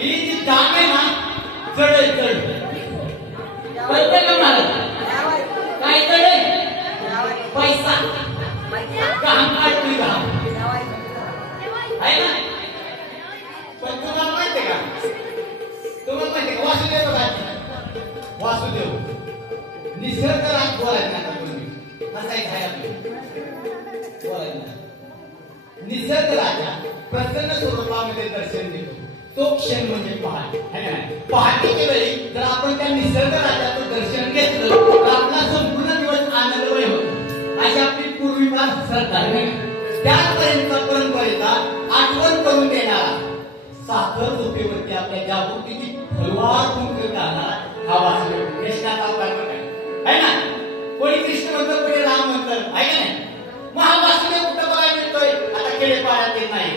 ही जी काम आहे ना. जड आहे कळतं का मला? काय पैसा. काम काढतोय काम आहे ना? पण तुम्हाला माहितीये का? तुम्हाला माहिती का? वासुदेव बघा वासुदेव. निसर्ग राग बोलायचं आता तुम्ही हसायचं आहे आपलं बोलायचं. निसर्ग राजा. प्रसन्न स्वरूपामध्ये दर्शन दिलं तो क्षण म्हणजे पहाट पहाटेच्या वेळी जर आपण त्या निसर्ग राजाचं दर्शन घेतलं तर आपला संपूर्ण दिवस आनंदमय होतो. अशी आपली पूर्वीपार श्रद्धा त्यापर्यंत परंपरेचा आठवण करून देणारा साखर झोपेवरती आपल्या जागृतीची फलवार कुंकू घालणार हा वासुदेव कृष्णाचा अवतार आहे. ना? कोणी कृष्ण म्हणतं कोणी राम म्हणतं आहे का नाही? मग हा वासुदेव कुठं बघायला मिळतोय? आता केले खेडेपाड्यात येत नाही.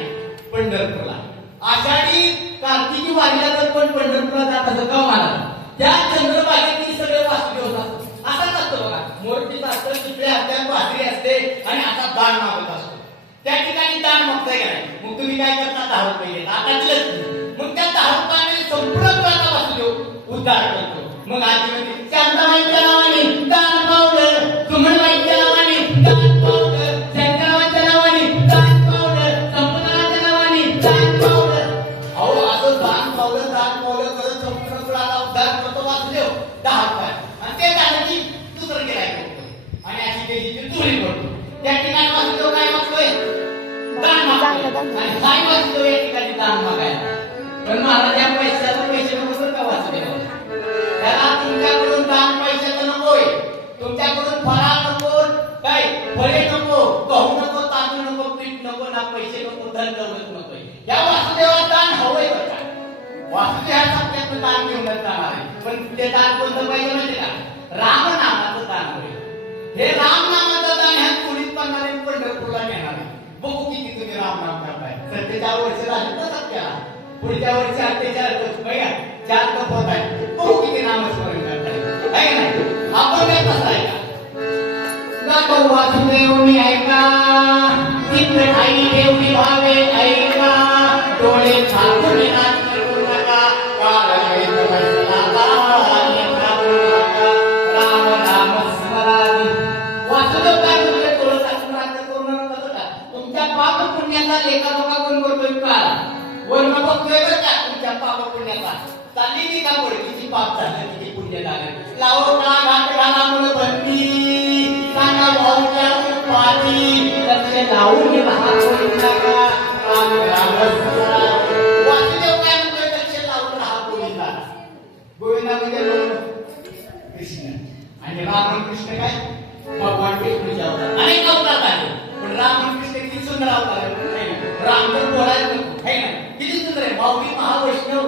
पंढरपूरला. आषाढी कार्तिकी वारीला जर पण पंढरपूरला जात असं का मला. त्या चंद्रभागेतील सगळे वासुदेव होतात असंच असतं बघा. मूर्तीचं असतं तिकडे असतात वासरी असते आणि असा दान मागत असतो. त्या ठिकाणी दान मागताय का नाही? मग तुम्ही काय करता? दहा रुपये देता आता दिलंच मग त्या दहा रुपयाने संपूर्ण प्राणा वासुदेव उद्धार करतो. मग आधी म्हणते शांताबाईच्या दहा रुपये. आणि ते झालं की दुसरं गिरायक आणि अशी त्याची ती चोरी करतो. त्या ठिकाणी वासुदेव काय मागतोय. दान आणि काय या ठिकाणी दान मागायला. पण महाराज या पैशाचं पैसे नको का वासुदेव त्याला तुमच्याकडून दान पैशाचं नकोय. तुमच्याकडून फळा नको काय फळे नको गहू नको तांदूळ नको पीठ नको ना पैसे नको धन दौलत दान घेऊनच जाणार आहे. पण ते दान कोणतं पाहिजे माहिती का? राम दान होईल. हे राम दान ह्या चोरीत पडणारे पंढरपूरला नेणार आहे. बघू किती तुम्ही राम करताय. सत्तेचार वर्ष झाले तर सत्याला पुढच्या वर्षी अत्तेचार बघा चार तर होत आहे बघू किती नामस्मरण करताय. आहे आपण काय कसं आहे का? गातो वासुदेवनी आहे आणि राम कृष्ण काय? भगवान कृष्णचे अवतार अनेक अवतार आहेत पण राम कृष्ण किती सुंदर अवतार राम तर बोलायला नको है ना? किती सुंदर आहे. माऊली महावैष्णव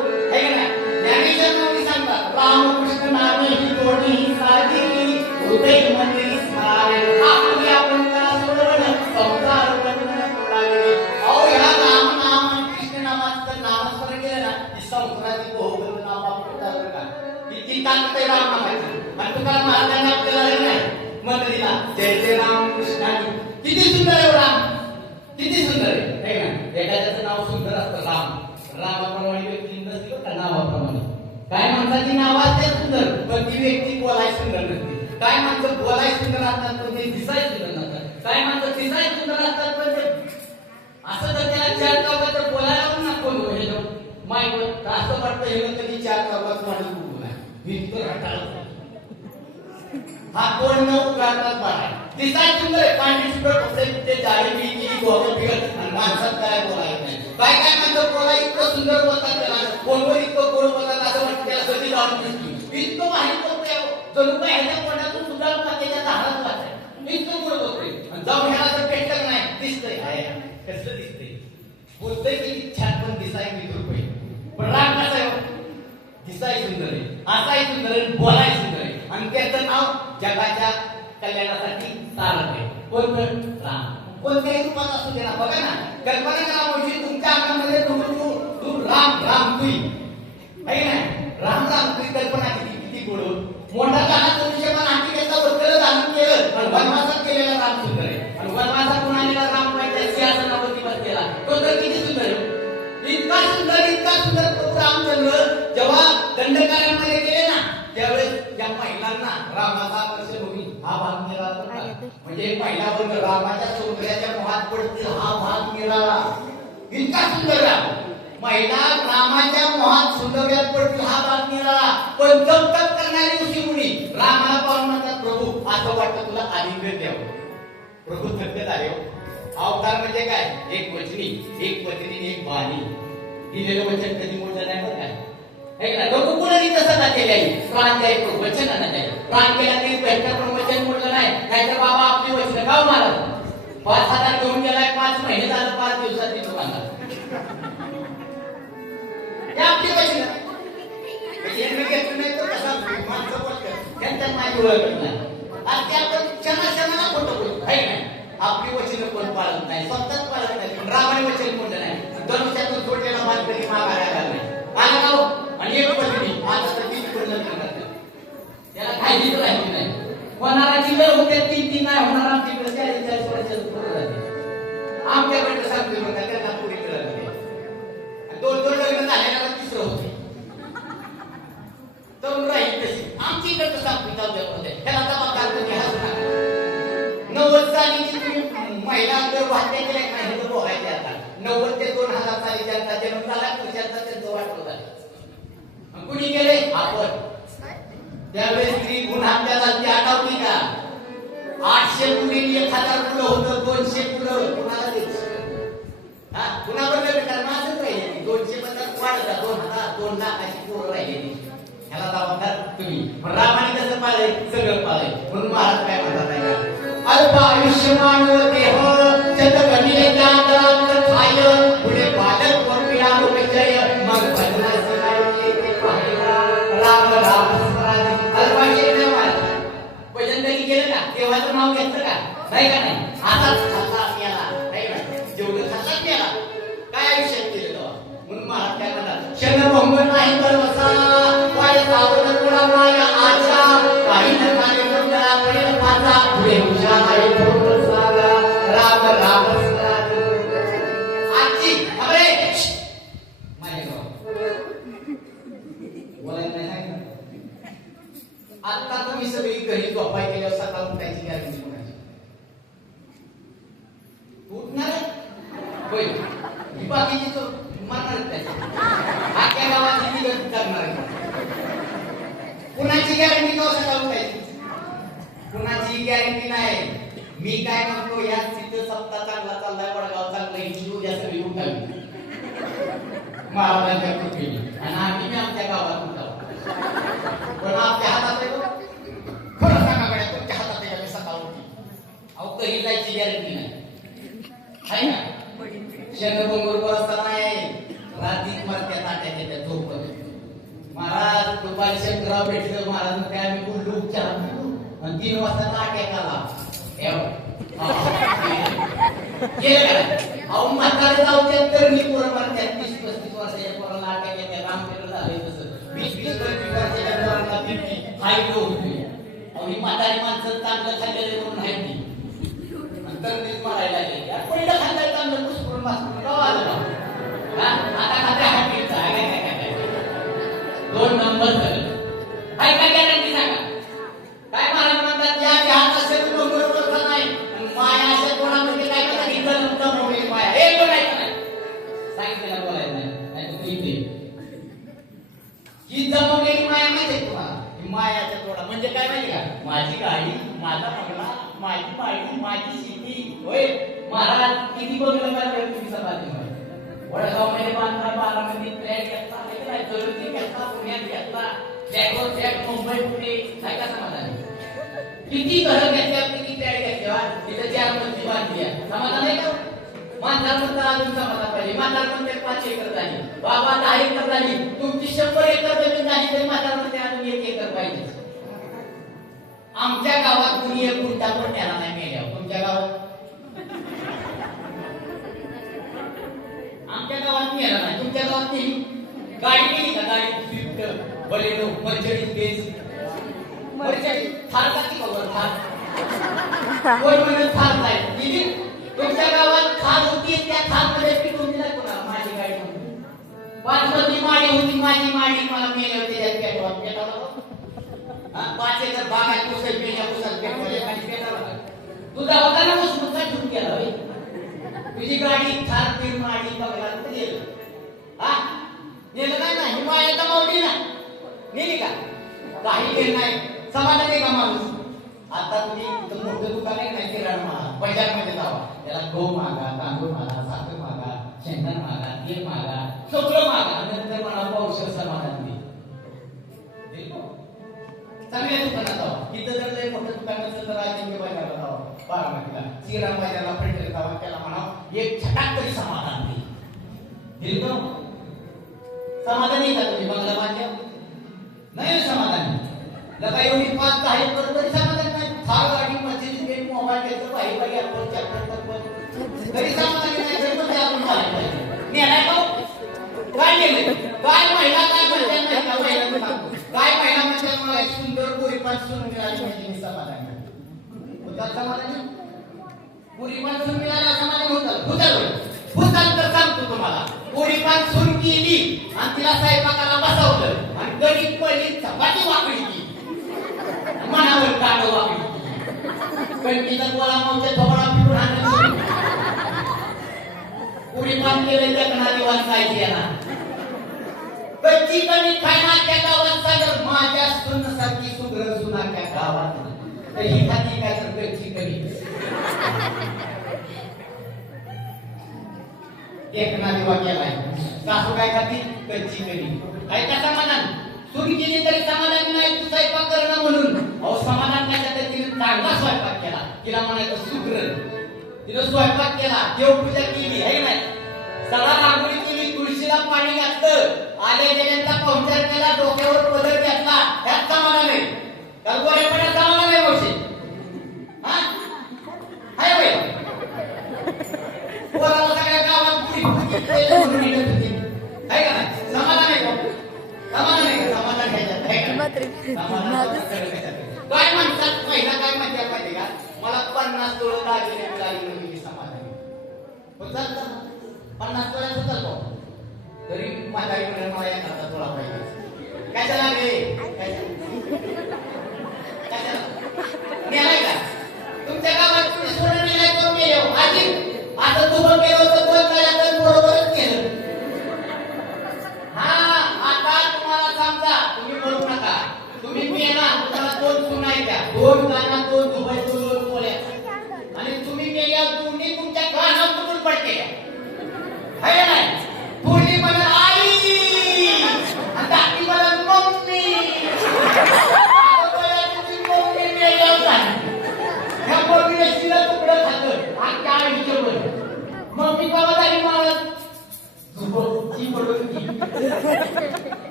नसते काय माणसं बोलाय सुंदर असतात पण ते दिसाय सुंदर नसतात काय माणसं दिसाय सुंदर असतात पण ते असं जर त्याला चार चौकात बोलायला पण ना कोण हे माईक असं वाटतं हे कधी चार चौकात माणूस बोलू नाही इतकं रटाळं हा कोण न उगारतात बाळा दिसाय सुंदर आहे. पांढरी शुभ्र कपडे ते जाळी बिळी गोगल बिगल आणि माणसात काय बोलायचं नाही. काय काय माणसं बोला इतकं सुंदर बोलतात त्याला. कोणवर इतकं कोण बोलतात असं वाटतं त्याला कधी जाऊन इतकं माहीत बोलतोय अहो. जणू काय ह्याच्या कोणातून सुद्धा त्याच्या दारात वाचाय तो गुण बोलतोय. जाऊन ह्याला तर भेटलं नाही. दिसतंय. हाय कसलं दिसतंय? बोलतोय की छान पण दिसाय किती रुपये पण राग कसा आहे हो? दिसाय सुंदर आहे. असाय सुंदर आहे बोलाय सुंदर आहे. आणि त्याचं नाव जगाच्या कल्याणासाठी चालत आहे. कोणतं? राम. कोणत्याही रूपात असू दे ना. बघा ना. कल्पना करा म्हणजे तुमच्या अंगामध्ये तू तू तू राम राम तुई आहे ना? राम राम तुई कल्पना किती किती गोड. मोठा लहान मनुष्य पण आणखी त्याचा बद्दल जाणून केलं. आणि वनवासात केलेला राम सुंदर आहे. आणि वनवासातून आलेला राम पाहिजे सिंहासनावरती बसलेला तो तर किती सुंदर इतका सुंदर इतका सुंदर प्रभू रामचंद्र जेव्हा दंडकारण्यामध्ये गेले ना त्यावेळेस या महिलांना रामाचा होईल हा भाग का? म्हणजे पहिला वर्ग रामाच्या सौंदर्याच्या मोहात पडतील हा भाग मिळाला. इतका सुंदर राम. महिला रामाच्या मोहात सुंदर्यात पडतील हा भाग मिळाला पण जप करणारी ऋषी मुनी रामाला पाहून म्हणतात प्रभू असं वाटतं तुला आलिंगन द्यावं. प्रभू थक्क झाले हो. अवतार म्हणजे काय? एक वचनी एक पत्नी एक बाणी दिलेलं वचन कधी मोठं नाही बरं काय है तसं ना केले प्राण द्यायचं वचन ना द्याय प्राण केला तरी भेटलं पण वचन नाही. नाहीतर बाबा आपली वचन गाव हो मारा पाच हजार घेऊन गेलाय पाच महिने झालं पाच दिवसात तिथं बांधा आपली वचन नाही तर कसा माणसं बोलतात त्यांच्या नाही आणि ते आपण क्षणा क्षणाला खोटं बोलतो आहे नाही आपली वचन कोण पाळत नाही स्वतःच पाळत नाही पण रामाने वचन कोणतं नाही धनुष्यातून सोडलेला मान कधी मागायला लागला आला गाव आणि एक आता तर तीन कोण करतात त्याला काही दिलं राहिली नाही. होणाराची लय होते तीन तीन नाही होणार. आमच्याकडे चाळीस चाळीस वर्षाचं त्यावेळेस स्त्री गुण हत्या ती आठवली का? आठशे मुली एक हजार मुलं होतं दोनशे मुलं कुणाला हा? कुणावर लग्न करणं असंच राहिले दोनशे पन्नास वाढत दोन हजार दोन लाख अशी पोरं राहिलेली ह्याला जबाबदार तुम्ही. रामाने कसं पाहिलंय सगळं पाहिलंय म्हणून महाराज काय म्हणतात अल्प आयुष्यमान देह केलं का देवाचं नाव घेतलं का नाही का नाही आताच ही बाकीची तो आख्या गावाची ती गती करणार कुणाची गॅरंटी तो सकाळ उठायची कुणाची गॅरंटी नाही. मी काय म्हणतो या तिथं सप्ता चांगला चाललाय वडगाव चांगला ही या सगळी उठावी. महाराजांच्या कृपेने. आणि आम्ही मी आमच्या गावात उठाव. पण आपल्या हातात आहे खरं सांगा गड्या तुमच्या हातात आहे सकाळ उठी अहो कधी जायची गॅरंटी नाही. आहे ना? शंकरबंगूर आहे रात्री मरत्या ताट्या घेत्या झोपत महाराज दुपारी शंकरराव भेटलं महाराज काय आम्ही बोललो उपचार आणि तीन वाजता नाट्यात आला अहो म्हातारे जाऊच्या तर मी पोरं मारत्यात तीस पस्तीस वर्षाच्या पोराला अटॅक येत्या रामचंद्र झाले तसं वीस वीस पंचवीस वर्षाच्या अहो ही म्हातारी माणसं चांगलं खाल्लेलं म्हणून आहेत ती तर तीच मारायला लागले. पहिलं खाल्लं चांगलं? पुष्करून वाचून आता काय काय काय दोन नंबर झाले. काय काय गॅरंटी सांगा? काय महाराज म्हणतात या हात असेल डोंगर बरोबर नाही? आणि माया अशा कोणामध्ये काय करतात इथं उत्तम मोठी माया. हे बोलायचं नाही सांगितलेलं बोलायचं नाही. नाही तर तू इथे ही जमवलेली माया माहिती आहे तुम्हाला? ही मायाच्या तोडा. म्हणजे काय माहिती का? माझी गाडी माझा बंगला माझी बाडी माझी शेती. होय? महाराज किती बंगला पाहिजे तुम्ही सभाती वडगावमध्ये बांधला बारामती फ्लॅट घेतला हे काय घेतला पुण्यात घेतला फ्लॅटवर फ्लॅट मुंबई पुणे काय का समाधान? किती घर घेतल्या किती फ्लॅट घेतल्या? तिथे चार मंत्री बांधली समाधान आहे का? मांजर म्हणता अजून समाधान पाहिजे. मांजर म्हणते पाच एकर झाली बाबा दहा एकर झाली तुमची शंभर एकर जमीन झाली तरी मांजर म्हणते अजून एक एकर पाहिजे. आमच्या गावात कुणी एक गुंठा पण त्याला नाही मिळाल्या तुमच्या गावात आमच्या गावात मेला नाही. तुमच्या गावात नेली? गाडी केली का? गाडी. Swift Baleno Mercedes Benz Mercedes Thar ती खबर? थार. कोण म्हणत थार नाही? दिली तुमच्या गावात खाद होती त्या खादमध्ये पिटून दिला कोणा माझी गाडी. मजली माडी होती माझी माडी. मला मेले होते त्यात पेटवा पेटावला हा, पाच एकर बाग आहे पुसत पेट्या पुसत पेटवल्या आणि पेटावला तुझा होता ना ऊस मुद्दा ठेवून गेला तुझी गाडी थार तीन माडी. हा? नेलं काय नाही? माया मावडी ना नेली का? काही गेलं नाही. समाधान आहे का माणूस? आता तुम्ही इथं मोठं दुकान आहे नाही किराणा मागा बाजारमध्ये जावा. त्याला गहू मागा तांदूळ मागा साखर मागा शेंगदाण मागा तेल मागा सगळं मागा. नंतर मला पाऊस समाधान दे चांगल्या दुकानात जावा. तिथं जर लय मोठं दुकान असेल तर राजेंद्र बाजारला जावा. बारामतीला श्रीराम बाजारला पेट्रोल जावा त्याला म्हणा एक छटाक तरी समाधान दे देईल का समाधानी का तुम्ही? बंगला बांधल्या नाही हो समाधानी. लका एवढी पाच दहा एकर तरी समाधान नाही. थार गाडी मर्सिडीज गेट मोबाईल घ्यायचं पाहिजे पाहिजे आपण चॅप्टर पण तरी समाधानी नाही तरी पण आपण मारायला पाहिजे. नेलाय का हो? काय केलंय? काय महिला काय म्हणते महिला महिला काय महिला म्हणते मला? सुंदर पोरी पाच सून मिळाली म्हणजे मी समाधानी होतात समाधानी पोरी पाच सून मिळाला समाधान होतात होतात होय. होतात तर सांगतो तुम्हाला. पोरीपान सुरू केली आणि तिला स्वयंपाकाला बसवलं. आणि गणित पहिली चपाती वाकडी केली मनावर काट वाकडी कणकीचा गोळा मावच्या थोडा फिरून आणलं. पोरीपान केलं जगना दिवाण काय केला कच्ची कणिक खायना त्या गावात सागर माझ्या सुनसारखी सुग्र सुना त्या गावात. तर ही खाती काय तर कच्ची कणिक एकना दिवा केलाय सासू काय खाती कच्ची कणिक काय का समाधान सुन केली तरी समाधान नाही तू स्वयंपाक करणं म्हणून. अहो समाधान नाही तर तिने चांगला स्वयंपाक केला. तिला म्हणायचं शुक्र. तिने स्वयंपाक केला देवपूजा केली हे नाही? सगळा रांगोळी केली तुळशीला पाणी घातलं आले गेल्यांचा पाहुणचार केला डोक्यावर पदर घेतला. ह्यात समाधान आहे. तर गोरेपणात समाधान आहे मावशी. हा? हाय बाई. काय म्हणतात पहिला काय म्हणतात माहिती का मला पन्नास तोळ दागिने मिळाली म्हणजे मी समाधानी होतात पन्नास तोळ्यात होतात तरी माझ्या आईकडे मला एखादा तोळा पाहिजे काय झाला रे काय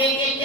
Big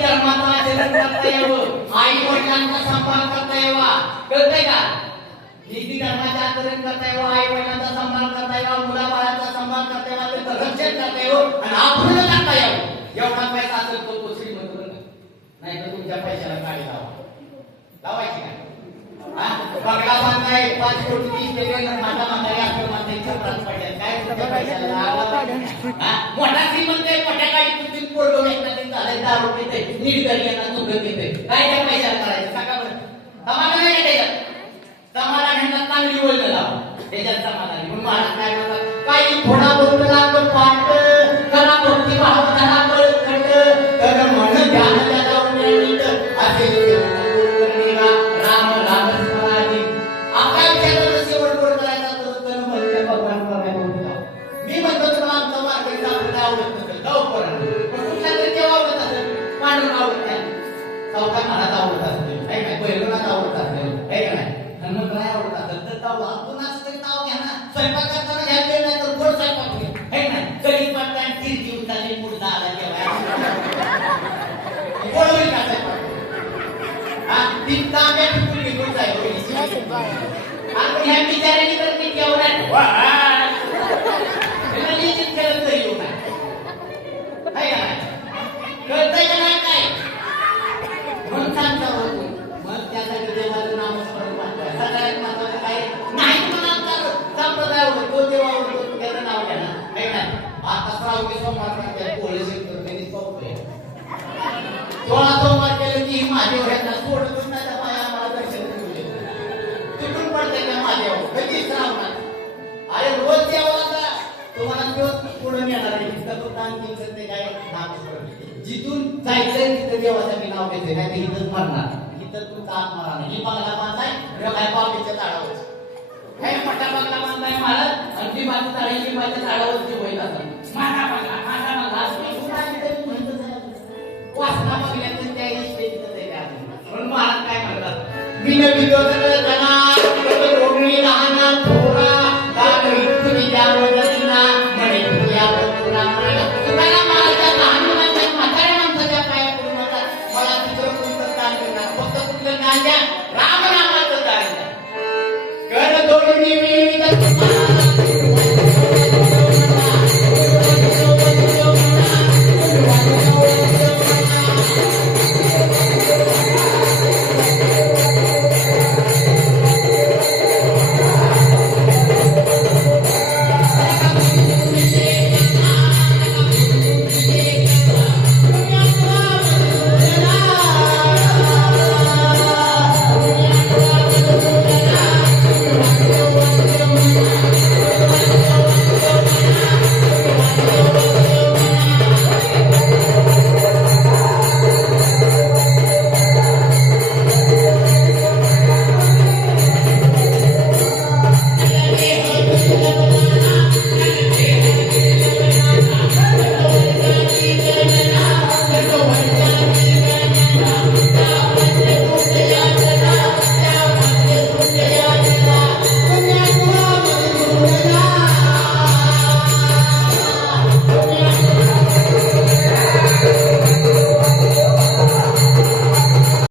धर्माचं आचरण करता यावं हो. आई वडिलांचा सांभाळ करता यावा हो. कळतंय का? नीती धर्माचे आचरण करता यावं हो. आई वडिलांचा सांभाळ करता यावा मुलाबाळाचा सांभाळ करता यावा त्याचं रक्षण करता यावं आणि आपण टाकता यावं एवढा पैसा असेल तो तो श्रीमंत नाही तर तुमच्या पैशाला गाडी लावा. लावायची नाही हा? बंगला बांधलाय पाच कोटी तीस माझा असं काय पैशाला? मोठा श्रीमंत आहे मोठ्या गाडीत तुम्ही पोरगं वेचण्यात झालंय दारू पिते नीट घरी येणार चुकत येते काय त्या पैशाला करायचं? सांगा बरं. समाधान आहे का त्याच्यात? समाधान ह्यांना चांगली बोललं लावा. त्याच्यात समाधान आहे. म्हणून महाराज काय काही थोडा बोलतो लागतो पाठ कळतंय का नाही काय? म्हणून सांगता होतो मग त्यासाठी देवाचं नाम सगळ्यात महत्वाचं काय? नाही तर संप्रदाय होतो देवा होतो त्याचं नाव घ्या ना. आता श्रावणी सोमवार करताय पोलीस येतो त्यांनी सोपले सोळा सोमवार केलं की महादेव ह्यांना सोडतच नाही आम्हाला दर्शन तिथून पडते त्या महादेव? कधीच राहणार अरे रोज देवाचा तुम्हाला तो पुढे नेणार आहे. तिथं तो दान केलं काय? जिथून जायचंय तिथं देवाच्या मी नाव घेते नाही तर इथंच मरणार. इथं तू का मरणार नाही? ही बंगला बांधाय ह्यो काय पावलीच्या झाडावर. काय मोठा बंगला बांधाय मला आणि ती माझी झाडी की माझ्या झाडावरची होईल असं माझा बंगला माझा बंगला वासना बघल्याचं त्या इष्टेचं म्हणून महाराज काय म्हणतात? मी नवीन